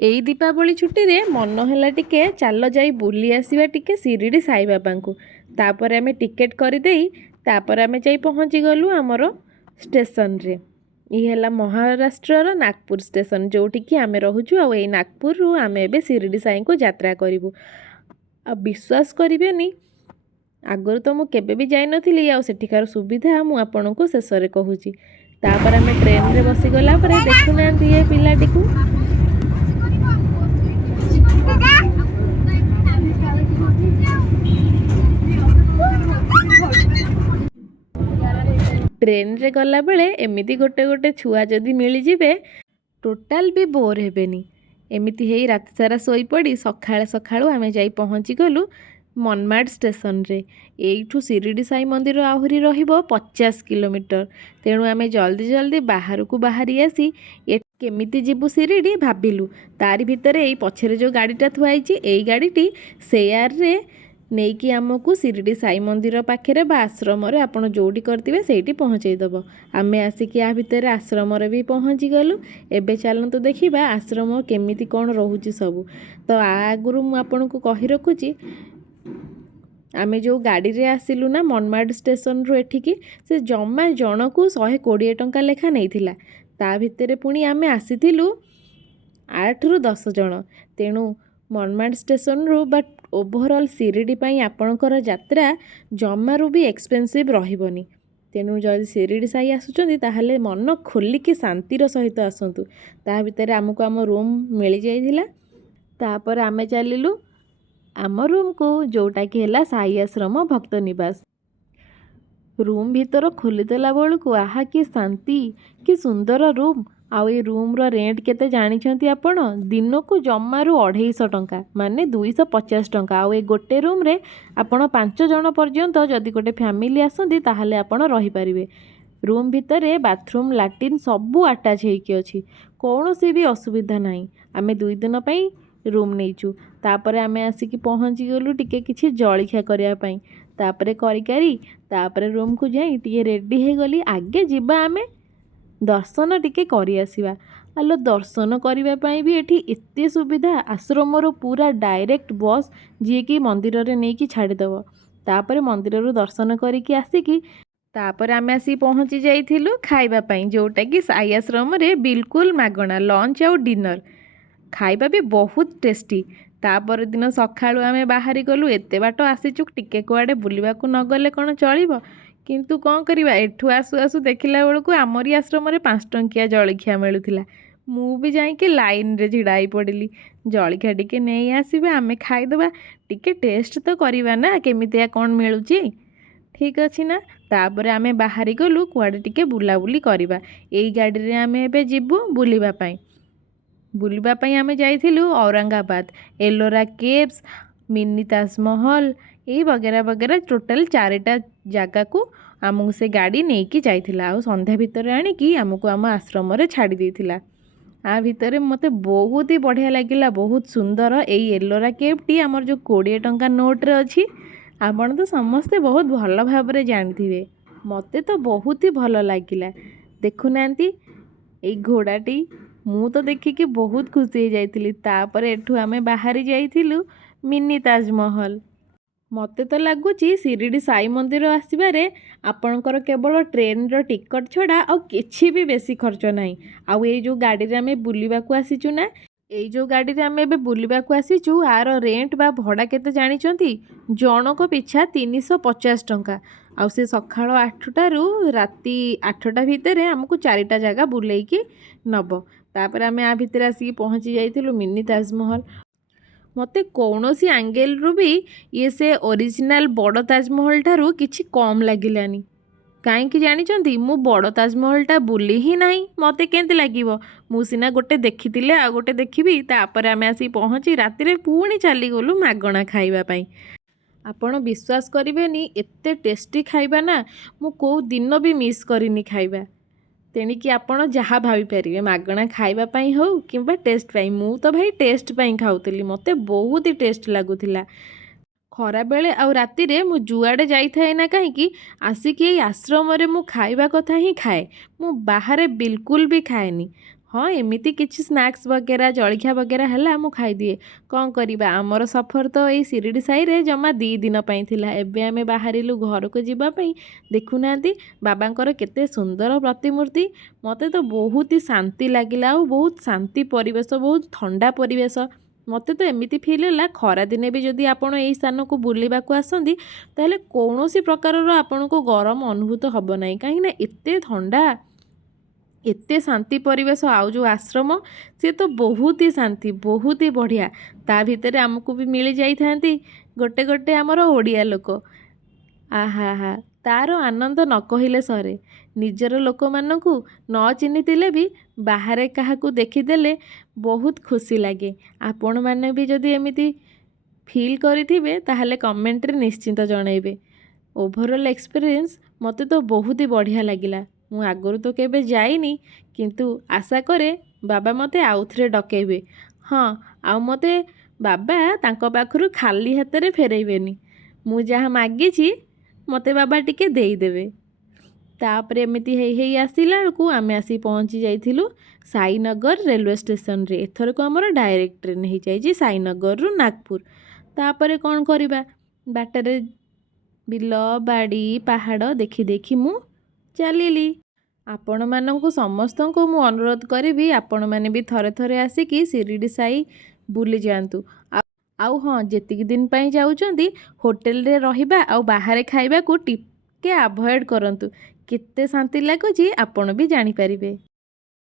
एई दीपावली छुट्टी रे मन हैला टिके चाल जाई बुली आसीबा टिके शिरडी साई बाबांकु। तापर आमे टिकेट करदेई तापर आमे जाई पहुँची गलु आमर स्टेशन रे। ई हैला महाराष्ट्र नागपुर स्टेशन जोठी कि आमे रहुचु। आ एई नागपुर रु आमे एबे शिरडी साई को यात्रा करिवु। आ विश्वास करिवेनी आगुरु तो मु केबे भी जाई नथिली। आ सेठिकार सुविधा मु आपनकु शेषरे कहूची। तापर आमे ट्रेन रे बसी गला परे देखुनांती ए पिलाटिकु ट्रेन रे गला बेले एमिति गोटे गोटे छुआ जदि मिली जिबे टोटाल भी बोर हेबेनी। एमिति हेई रात सारा सोई पड़ी सखाळे सखाळु आमे जाई पहुँची गलु मनमाड स्टेशन रे। एइठु शिरडी साई मंदिर आहुरी रहिबो 50 किलोमीटर। तेणु आमे जल्दी जल्दी बाहर को बाहरी आसी केमिति जीवु शिरडी भाबिलु। तारी भितरे एई पछरे जो गाड़ीटा थुआइची एई गाड़ीटी सेयार रे नेइकी आमको शिरडी साई मंदिर पाखे बा आश्रम आपण जोड़ी करते से पहुँचे दब। आमे आसिक या भितर आश्रम भी पहुँची गलु। एबे चलतु देखा आश्रम केमिति कौन रोचे सबू। तो आगुरु मु आपन को कहि रखुची आमे जो गाड़ी रे आसिलु ना मनमाड स्टेशन रु एठिकी से जमा जनकु 120 टंका लेखा नहीं। ता भितर पुणी आमे आसीथिलु 8 रु 10 जन। तेणु मनमाड स्टेशन रु बट ओभरऑल शिरडी पाई आपणकर यात्रा जमारू भी एक्सपेंसिव रहिबनी। तेणु जदि शिरडी साई आसुचंदी ताहले मन खोलिकी शांतिर सहित आसंतु। ता भितर आमको आम रूम मिल जाइथिला। तापर आमे चलिलु आम रूम को जोटा कि हैला साई आश्रम भक्त निवास। रूम भीतर खोलीदेला बेलू आहा कि शांति कि सुंदर रूम। आउ ए रूम रो रेंट केते जानिछंती आपण दिन को जमारू 250 टंका माने 250 टंका। आउ ए गोटे रूम रे आपण 5 जन पर्यंत जदि गोटे फैमिली आसंदी ताहले आपण रही परिवे। रूम भितर बाथरूम लैट्रिन सबू अटैच होइकी अछि। कौनसी भी असुविधा नाही। आमे 2 दिन पई रूम नेइचु। तापरे आमे आसिकी पहुँची गलु टिके किछि जळिखिया करिया पई। तापरे करिकारी तापरे रूम को जाई टिके रेडी हे गली। आगे जिबा आमे दर्शन टिके करि आसीबा। आलो दर्शन करिबा पई भी एठी एते सुविधा। आश्रम रो पूरा डायरेक्ट बस जी कि मंदिर रे नेकी की छाड़ी दबो। तापरे मंदिर रो दर्शन करिकी आसिकी तापर आमे आसी पहुँची जाइथिलु खाइबा पई जोटा कि साई आश्रम रे बिल्कुल मागणा लंच आउ डिनर। खाइबा भी बहुत टेस्टी। तापर दिन सखाळु आमे बाहरी गलु। एते बाट आसीचु टिके कुआडे बुलिबाकू न गले कोन चलिबो। किंतु कौन करिबा एठू आसु आसु देखिला बेलू आमरी आश्रम रे 5 टंकिया जळिखिया मिलुथिला। मु भी जाई के लाइन रे छिड़ाई पड़िली। जळिखिया टिके नेई आसीबा आमे खाइदबा टिके टेस्ट तो करिबा ना केमितिया कौन मिलुची। ठीक अछि ना। तापर आमे बाहरी गलु कुआडे टिके बुलाबुली करिबा। एई गाड़ी रे आमे एबे जिबु बुलिबा पई। बुलिबा पई आमे जाइथिलु औरंगाबाद एलोरा केव्स मिनी ताजमहल यही वगैरह वगैरह टोटाल 4टा जगह को आमको से गाड़ी नहीं कि जाइथिला। आ संध्या भितर आनिकी आमको आम आश्रम रे छाड़ी देइथिला। आ भितर मते बहुत ही बढ़िया लगिला। बहुत सुंदर। एई एलोरा केवटी आमर जो 20 टंका नोट रे अछि आपण तो समस्ते बहुत भल भाव रे जानिथिबे। मते तो बहुत ही भल लागिला। देखुनांती एई घोड़ाटी मु तो देखिकी बहुत खुशी हो जाइथिली। तापर एठू आमे बाहरी जाइथिलु मिनी ताजमहल। मते तो लगुची शिरडी साई मंदिर आसबारे आपणकर केवल ट्रेन रो टिकट छड़ा आ किछि भी बेसी खर्च नाही। आउ ए जो गाड़ी रे आमे बुलिबाकू आसीचु ना ए जो गाड़ी रे आमे एबे बुलिबाकू आसीचु आरो रेंट बा भड़ा केते जानिचंती जनक पिछा 350 टंका। आउ से सखाळ 8टा रु राती 8टा भितरे हमकु 4टा जगह बुलेइकी नब। तापर आमे आ भितर आसी पहुँची जाइथिलु मिनी ताजमहल। मते कौनसी एंगल रु भी ये से ओरिजिनल बड़ ताजमहल ठारू किछि कम लागिलानी। काईकि जानिचंती मु बड़ ताजमहल बुली ही नाही। मते केंति लागिवो मु सिना गोटे देखितिले आ गोटे देखिबी। तापर आमे आसी पहुँची राति रे पुणी चली गलु मागणा खाइबा पई। आपण विश्वास करिवेनी एते टेस्टी खाइबा ना मु को दिन भी मिस करिनी खाइबा। तेणिकी आपण जहाँ भाभी पारे मागणा खाइबा पई हो किंबा टेस्ट पाई। मु तो भाई टेस्ट पाई खाउतली। मते बहुत ही टेस्ट लागुथिला। खरा बेले आउ राति रे मु जुआडे जाई थाए ना कहीं आसिकी आश्रम रे मु खाइबा कथा ही खाए। मु बाहरे बिल्कुल भी खाएनी। ହଁ ଏମିତି କିଛି ସ୍ନାକ୍ସ ବଗେରା ଜଳଖିଆ ବଗେରା ହେଲା ମୁଁ ଖାଇଦିଏ। କ'ଣ କରିବା, ଆମର ସଫର ତ ଏଇ ଶିରିଡ଼ି ସାହିରେ ଜମା 2 ଦିନ ପାଇଁ ଥିଲା। ଏବେ ଆମେ ବାହାରିଲୁ ଘରକୁ ଯିବା ପାଇଁ। ଦେଖୁନାହାନ୍ତି ବାବାଙ୍କର କେତେ ସୁନ୍ଦର ପ୍ରତିମୂର୍ତ୍ତି। ମୋତେ ତ ବହୁତ ହି ଶାନ୍ତି ଲାଗିଲା, ଆଉ ବହୁତ ଶାନ୍ତି ପରିବେଶ, ବହୁତ ଥଣ୍ଡା ପରିବେଶ। ମୋତେ ତ ଏମିତି ଫିଲ୍ ହେଲା ଖରାଦିନେ ବି ଯଦି ଆପଣ ଏଇ ସ୍ଥାନକୁ ବୁଲିବାକୁ ଆସନ୍ତି ତାହେଲେ କୌଣସି ପ୍ରକାରର ଆପଣଙ୍କୁ ଗରମ ଅନୁଭୂତ ହେବ ନାହିଁ, କାହିଁକିନା ଏତେ ଥଣ୍ଡା, ଏତେ ଶାନ୍ତି ପରିବେଶ। ଆଉ ଯେଉଁ ଆଶ୍ରମ ସିଏ ତ ବହୁତ ହି ଶାନ୍ତି, ବହୁତ ହି ବଢ଼ିଆ। ତା ଭିତରେ ଆମକୁ ବି ମିଳିଯାଇଥାନ୍ତି ଗୋଟେ ଗୋଟେ ଆମର ଓଡ଼ିଆ ଲୋକ। ଆହା ତାର ଆନନ୍ଦ ନ କହିଲେ ସରେ। ନିଜର ଲୋକମାନଙ୍କୁ ନ ଚିହ୍ନିଥିଲେ ବି ବାହାରେ କାହାକୁ ଦେଖିଦେଲେ ବହୁତ ଖୁସି ଲାଗେ। ଆପଣମାନେ ବି ଯଦି ଏମିତି ଫିଲ୍ କରିଥିବେ ତାହେଲେ କମେଣ୍ଟରେ ନିଶ୍ଚିନ୍ତ ଜଣାଇବେ। ଓଭରଅଲ୍ ଏକ୍ସପିରିଏନ୍ସ ମୋତେ ତ ବହୁତ ହି ବଢ଼ିଆ ଲାଗିଲା। ମୁଁ ଆଗରୁ ତ କେବେ ଯାଇନି, କିନ୍ତୁ ଆଶା କରେ ବାବା ମୋତେ ଆଉଥରେ ଡକେଇବେ। ହଁ, ଆଉ ମୋତେ ବାବା ତାଙ୍କ ପାଖରୁ ଖାଲି ହାତରେ ଫେରେଇବେନି। ମୁଁ ଯାହା ମାଗିଛି ମୋତେ ବାବା ଟିକେ ଦେଇଦେବେ। ତାପରେ ଏମିତି ହେଇ ହେଇ ଆସିଲା ବେଳକୁ ଆମେ ଆସି ପହଞ୍ଚି ଯାଇଥିଲୁ ସାଇନଗର ରେଲୱେ ଷ୍ଟେସନରେ। ଏଥରକ ଆମର ଡାଇରେକ୍ଟ ଟ୍ରେନ୍ ହେଇଯାଇଛି ସାଇନଗରରୁ ନାଗପୁର। ତାପରେ କ'ଣ କରିବା, ବାଟରେ ବିଲ ବାଡ଼ି ପାହାଡ଼ ଦେଖି ଦେଖି ମୁଁ ଚାଲିଲି। ଆପଣମାନଙ୍କୁ ସମସ୍ତଙ୍କୁ ମୁଁ ଅନୁରୋଧ କରିବି ଆପଣମାନେ ବି ଥରେ ଥରେ ଆସିକି ଶିରିଡ଼ି ସାଇ ବୁଲି ଯାଆନ୍ତୁ। ଆଉ ହଁ, ଯେତିକି ଦିନ ପାଇଁ ଯାଉଛନ୍ତି ହୋଟେଲରେ ରହିବା ଆଉ ବାହାରେ ଖାଇବାକୁ ଟିକେ ଆଭଏଡ଼ କରନ୍ତୁ। କେତେ ଶାନ୍ତି ଲାଗୁଛି ଆପଣ ବି ଜାଣିପାରିବେ।